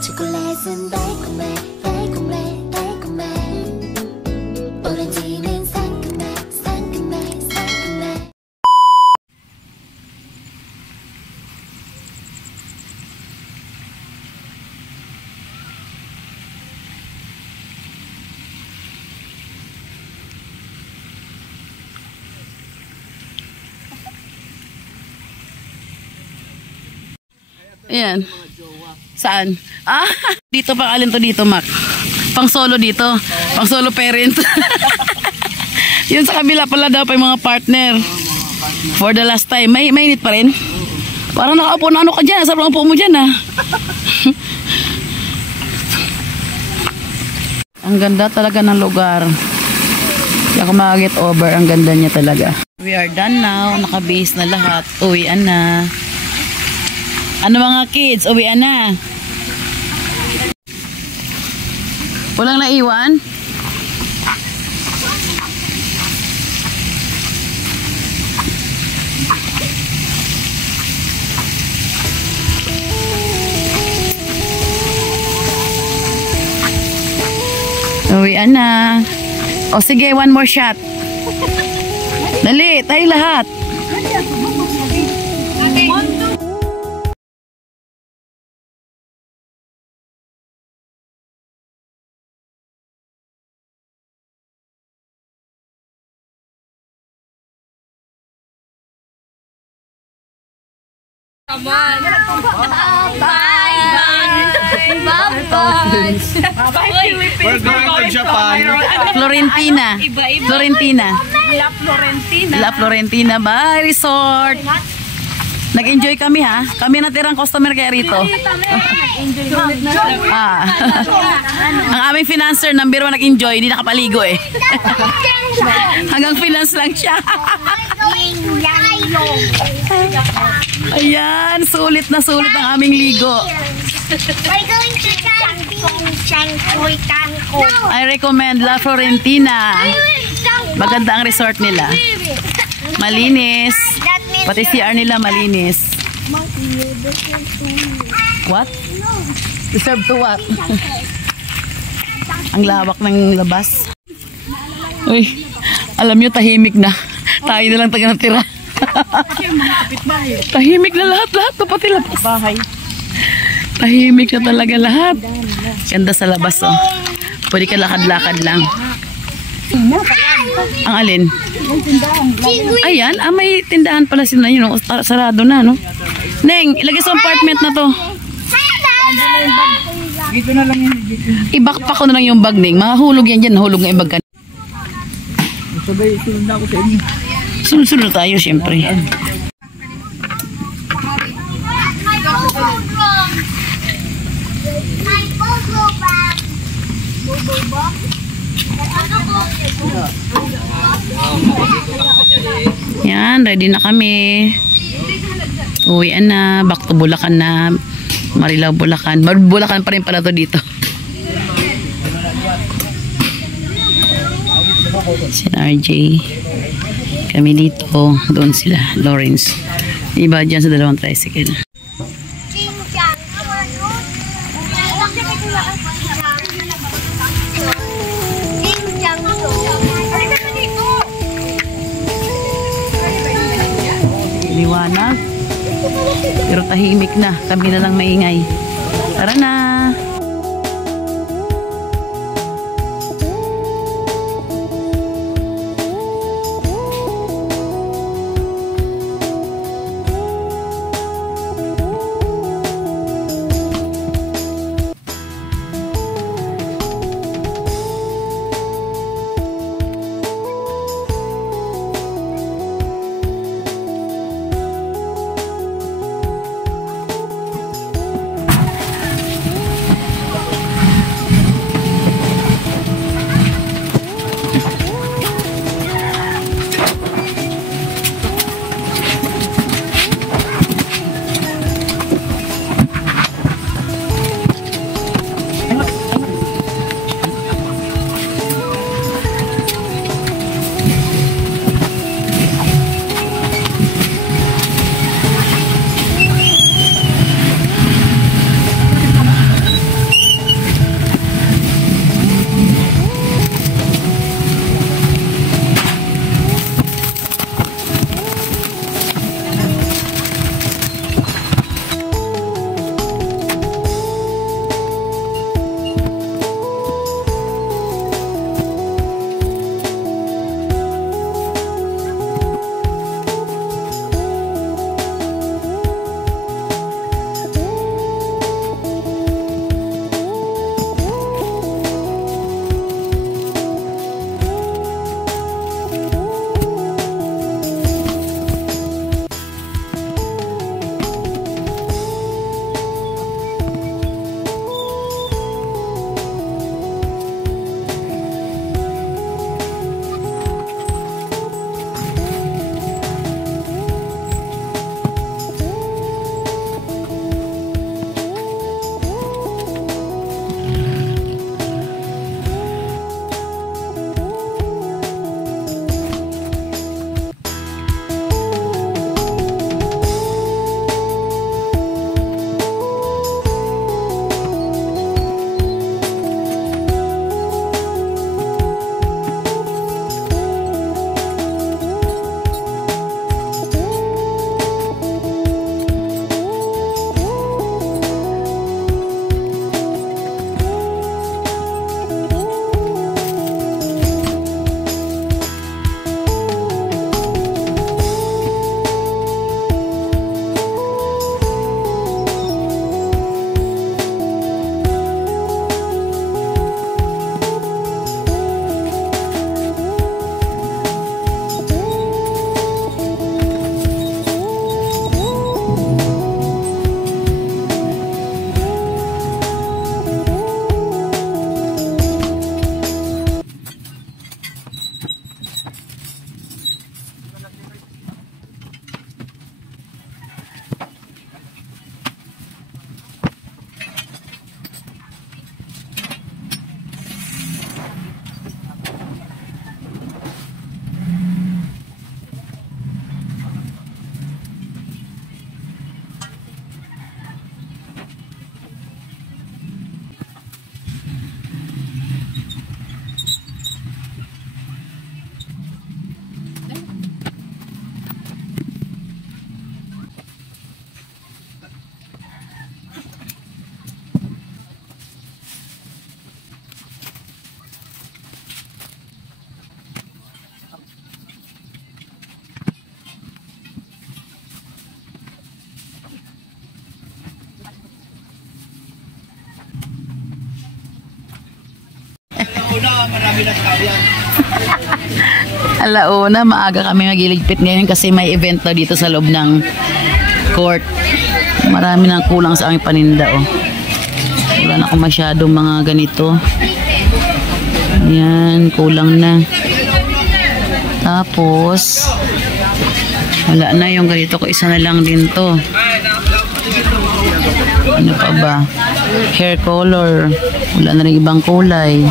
초콜릿은 달콤해 달콤해 달콤해 오렌지는 상큼해 상큼해 상큼해. Ayan. Saan? Ah, dito pang alin to dito, Mac? Pang solo dito. Pang solo parent. Yun sa kabila pala daw pa yung mga partner. For the last time. May init pa rin? Parang nakaupo na ano ka dyan. Sarap ang upo mo dyan, ah. Ang ganda talaga ng lugar. Hindi ako makaget over. Ang ganda niya talaga. We are done now. Naka-base na lahat. Uwian na. Ano mga kids? Uwian na. Walang naiwan? Uwian na. O sige, one more shot. Dali, tayo lahat. Come on. Bye. Bye. We're going to Japan. Florentina. Florentina. La Florentina. La Florentina Bye Resort. Nag-enjoy kami ha. Kami natirang customer kaya rito. Ah. Ang aming financer, number 1 nag-enjoy. Hindi nakapaligo eh. Hanggang finance lang siya. Ayan, sulit na sulit ang aming ligo. We're going to I recommend La Florentina. Maganda ang resort nila. Malinis. Pati CR nila malinis. What? Deserve to what? Ang lawak ng labas. Uy, alam nyo tahimik na. Tayo na lang taga natira. Tahimik na lahat-lahat. Pati labas. Bahay. Tahimik na talaga lahat. Ganda sa labas oh. Pwede ka lakad-lakad lang. Ang alin? Ayan, may tindahan pala sila yun. Sarado na, no? Neng, ilagay sa apartment na to. Dito na lang yun. I-backpack ko na lang yung bag, Neng. Mahulog yan dyan. Nahulog nga yung bag. Sabay, sunod na ako sa inyo. Sunod-sunod tayo, syempre. Yan, ready na kami. Uwian na, back to Bulacan na. Marilao, Bulacan. Bulacan pa rin pala to dito. Si RJ. Kami dito. Doon sila, Lawrence. Iba dyan sa dalawang tricycle. Liwanag. Pero tahimik na. Kami na lang maingay. Tara na. marami na tao yan. Alauna, maaga kami magiligpit ngayon kasi may event na dito sa loob ng court. Marami nang kulang sa aming paninda, oh. Wala na akong masyadong mga ganito. Yan, kulang na. Tapos, wala na yung ganito ko. Isa na lang din to. Ano pa ba? Hair color. Wala na rin ibang kulay.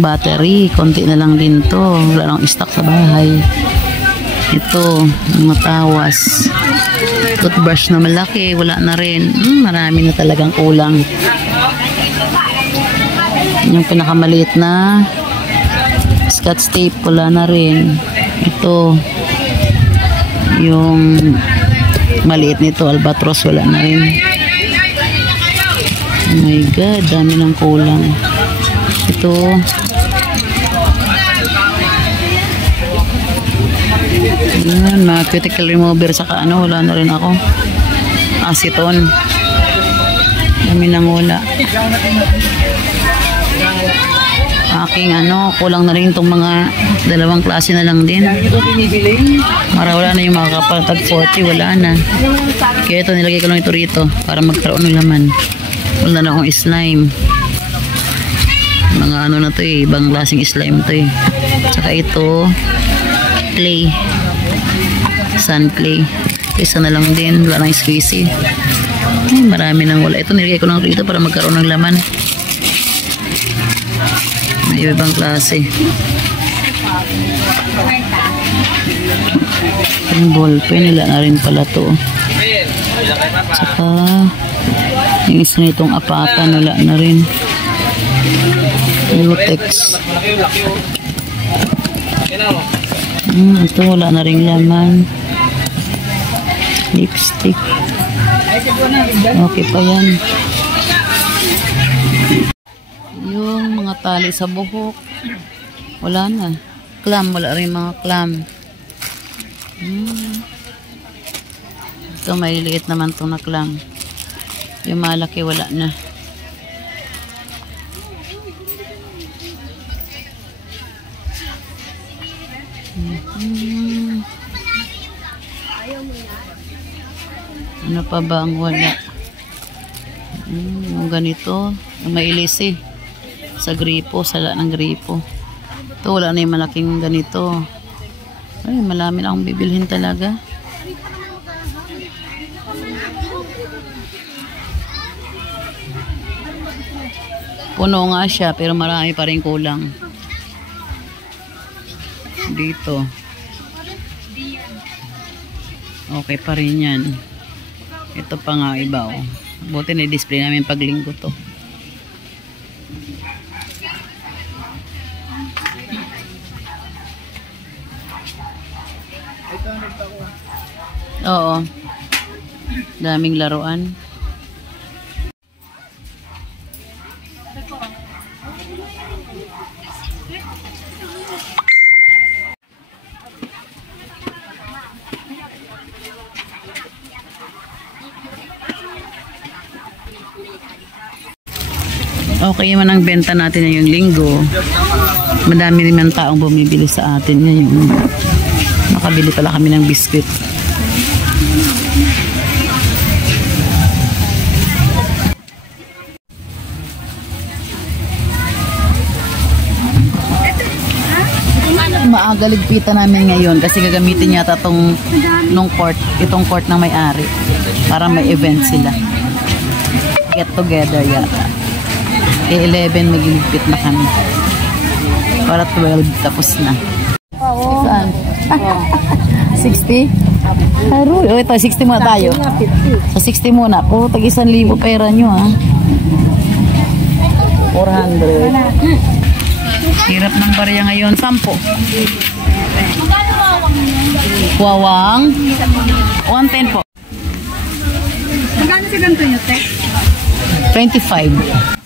Battery. Konti na lang din to. Wala nang stock sa bahay. Ito, mga tawas. Toothbrush na malaki. Wala na rin. Marami na talagang kulang. Yung pinakamaliit na scotch tape, wala na rin. Ito, yung maliit nito, albatros, wala na rin. Oh my God, dami ng kulang. Ito, yan, mga cuticle remover, saka ano, wala na rin ako. Acetone. Dami nang wala. Aking ano, kulang na rin itong mga dalawang klase na lang din. Mara wala na yung mga kapatag 40, wala na. Kaya ito, nilagay ko lang ito rito para magkaroon ng laman. Wala na akong slime. Mga ano na to eh, ibang klaseng slime to eh. Tsaka ito, clay. Sun clay. Isa na lang din, wala nang squeezy. Ay, marami nang wala. Ito, nilagay ko lang rito para magkaroon ng laman. May ibang klase. Yung ballpen, nila na rin pala to. Saka, yung isa nitong apakan, wala na rin. Lutex. Ito, wala na rin laman. Lipstick. Okay pa yan. Yung mga tali sa buhok, wala na. Clam, wala rin mga clam. Ito, may liit naman itong na clam. Yung malaki, wala na. Ano pa ba ang wala? Yung ganito, yung may ilisi. Sa gripo, sala ng gripo. Ito, wala na yung malaking ganito. Ay, malami na akong bibilhin talaga. Puno nga siya, pero marami pa rin kulang. Dito. Okay pa rin yan. Ito pa nga iba, oh. Buti na-display namin paglinggo to. Oo. Daming laruan. Okay man ang benta natin ngayong linggo. Madami rin man taong bumibili sa atin ngayon. Nakabili pala kami ng biskwit. Maaga ligpitan namin ngayon kasi gagamitin yata nung court, itong court na may-ari para may event sila. Get together yata. 11 magiligpit na kami. Para 12 tapos na. Saan? 60? Haroy. O ito, 60 muna tayo. Sa 60 muna. Po, tag 1,000 pera nyo ha. 400. Hirap ng barya ngayon. 10. Wawang. 110 po. Magkano si ganito nyo, te? 25.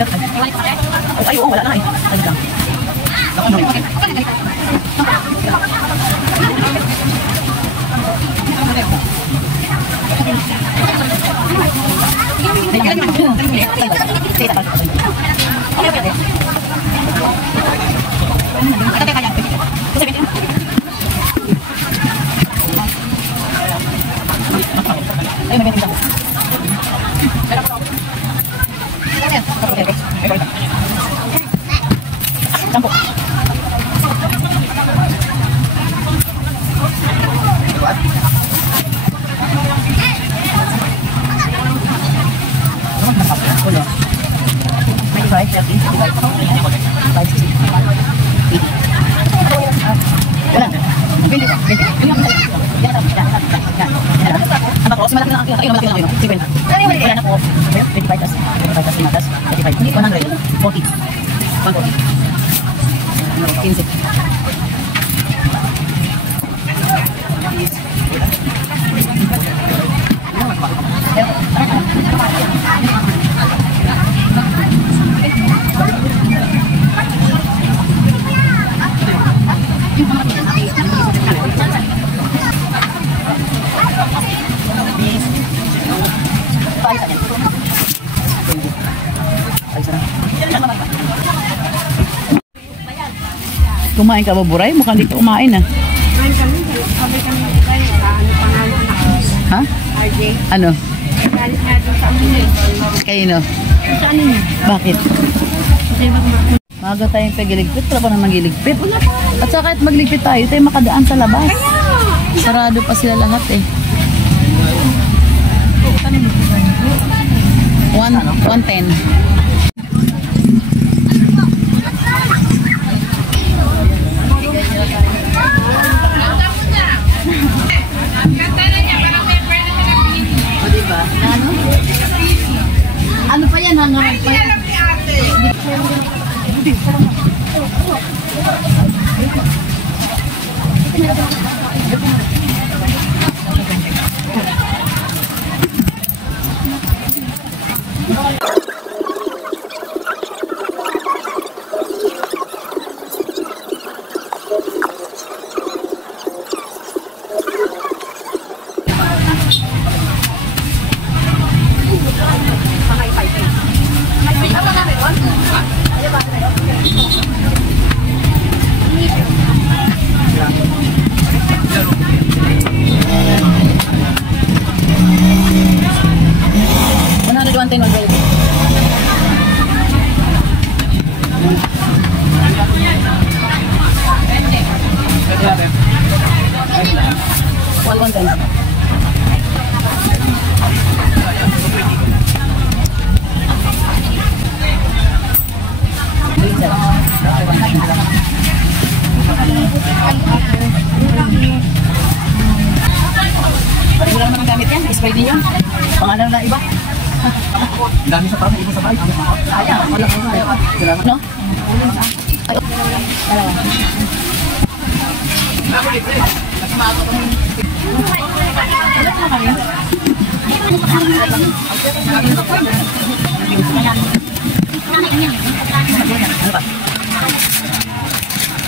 Okay. Ay, oo, wala na eh. Ay, lang. Kumain ka ba, Buray? Mukhang di ka kumain ah. Kumain kami. Sabi kami tayo. Ano pangalan na? Ha? RJ. Ano? Galit nga doon sa amin eh. Kanino? Sa ano niya? Bakit? Kasi Maga tayong pagiligpit, wala pa na magiligpit. At saka kahit magligpit tayo makadaan sa labas. Sarado pa sila lahat eh. 110. Ano pa yan? Hangarap pa yan. Wala naman ang gamit yan. Spray din yun. Pangalan na iba. Ang dami sa parang iba sa bahay. Ayaw. Wala ko na. No? Ayaw. Dalawa.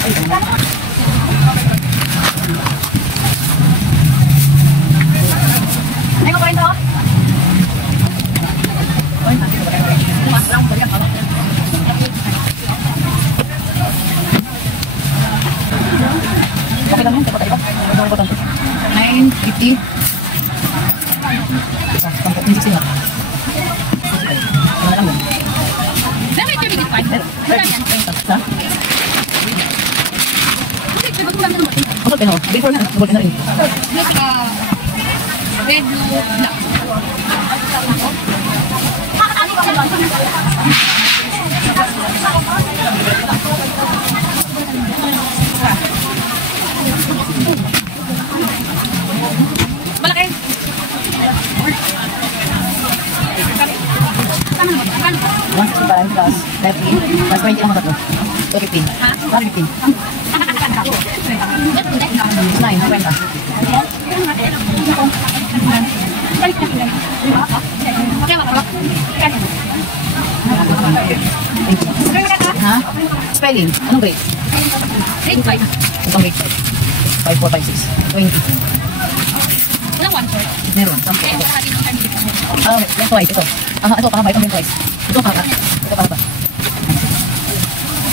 Ay, ko ito. Okay lang yan, dapat iba. 950. Tampok ni 16 na. Ano lang yun? Dami ito bigit 5. Wala yan. Ha? Masok ka na. Before na. Before ka na rin. Red, blue, black. Malaki. Once si Parang plus 30 plus 20 lang ako tatlo. 215. 115. 9, 20. Okay, Ha? Spelling. Anong grade? Grade 5. Itong grade 5. 5, 4, 5, 6. 20. Walang 1 short. Meron. Kaya wala natin yung intermediate. Ah, okay. Lengthwise. Ito. Ito pahaba. Itong lengthwise. Ito pahaba. Ito pahaba.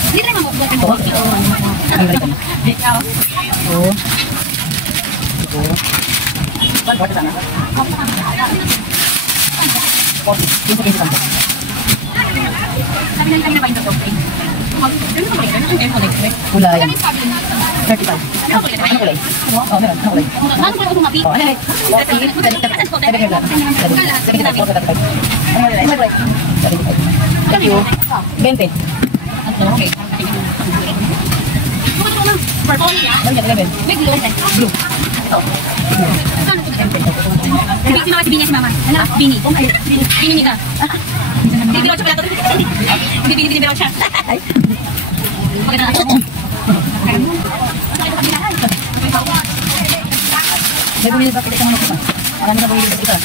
Hindi na naman Ito. Ang grade ko. Ito. Ito. Saan ba? Sana? 40. 15 kanto. Sabi lang kanina ba yung top 3? Kulay. 35. Ano kulay? Ano kulay? Oh, meron. Ano kulay? Ano kulay kung mapi? Oh, ano? Thank you. 20. Okay. Purple niya. May blue. Blue. Ito. Bini si Bini si Mama. Ano? Bini. Bini ni ka. Bini daw chocolate. Bini daw siya. Maganda ako. May bumili ba kita ng ano? Marami na bumili ba kita?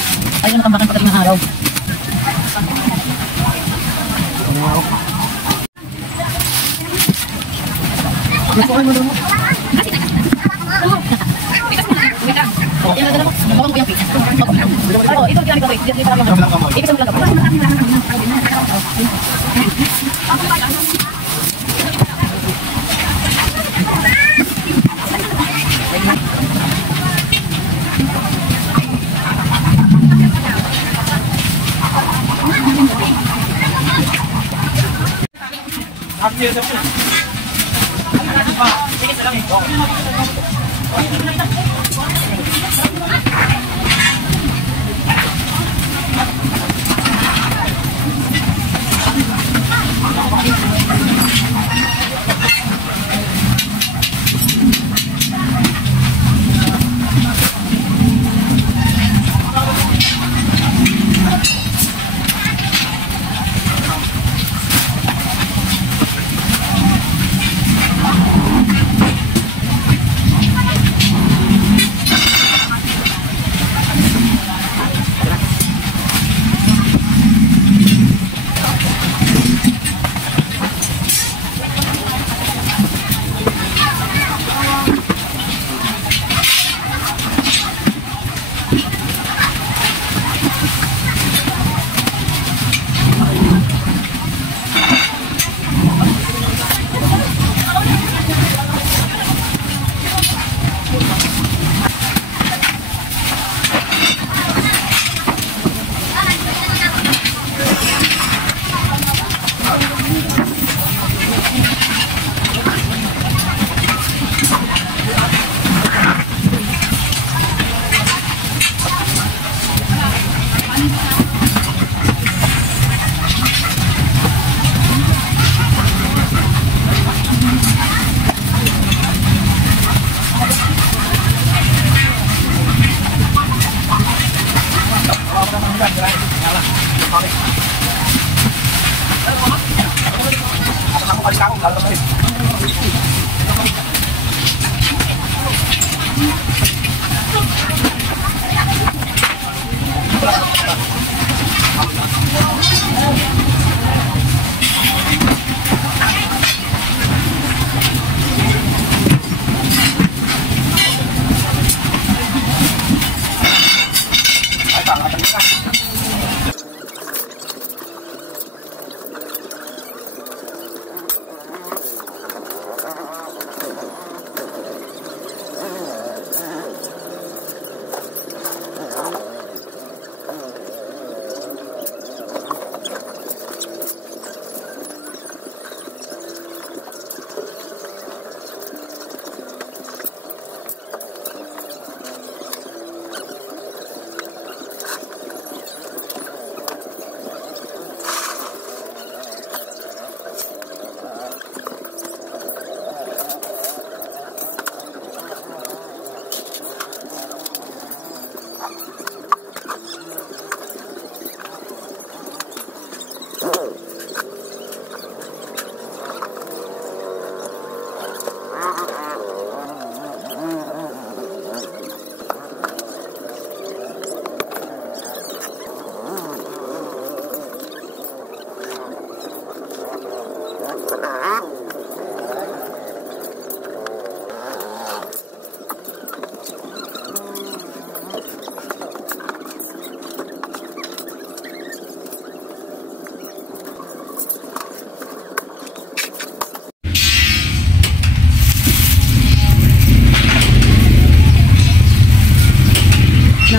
Ayun natambakan pagdating ng araw. Nagpuan mo doon mo. Yung nadala mo, bawang ko yung pizza. Oo, ito ginamit ko rin. Ito lang ako. Ito lang ako.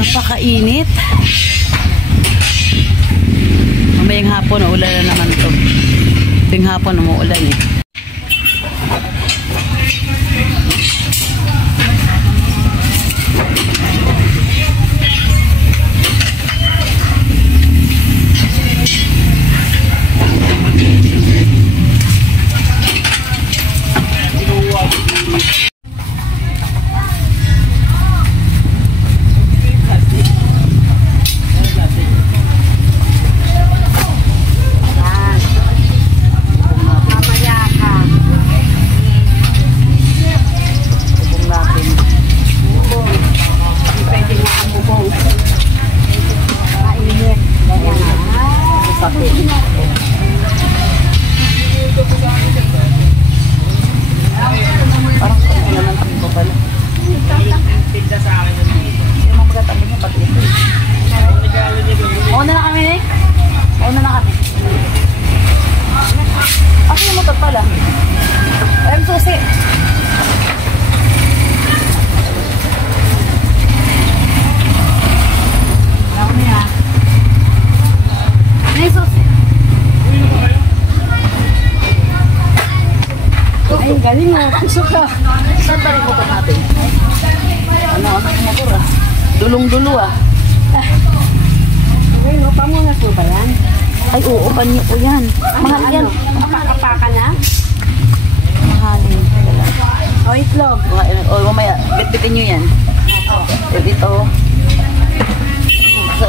Napakainit. Mamayang hapon, uulan na naman to. Tuwing hapon, umuulan eh. Galing mo, pusok ka. Saan ba rin motor natin? Ano yung motor ah? Dulong-dulo ah. Okay, no, pamungas mo ba yan? Ay oo, panyo po yan. Mahal yan. Apaka na? Mahalin. O, itlog. O mamaya, bitbitin nyo yan. Dito.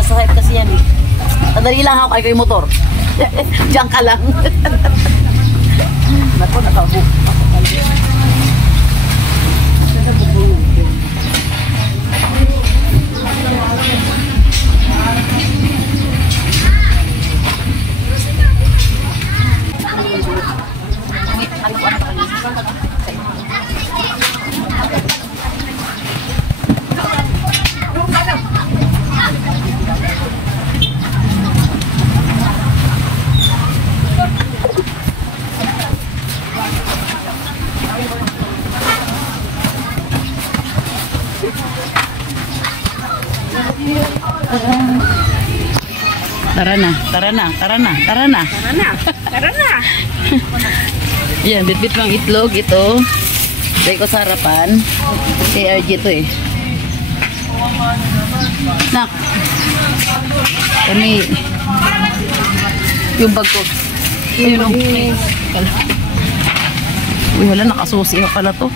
Sa hype kasi yan eh. Madali lang ako kayo yung motor. Diyan ka lang. Ba't nakabuk? Tara na, tara na, tara na, tara na. Tara na, tara na. Yan, bitbit lang itlog ito. Lagay ko sa harapan. Kay RG ito eh. Nak. Kami. Yung bag ko. Ayun o. Uy, wala, nakasusi pala to.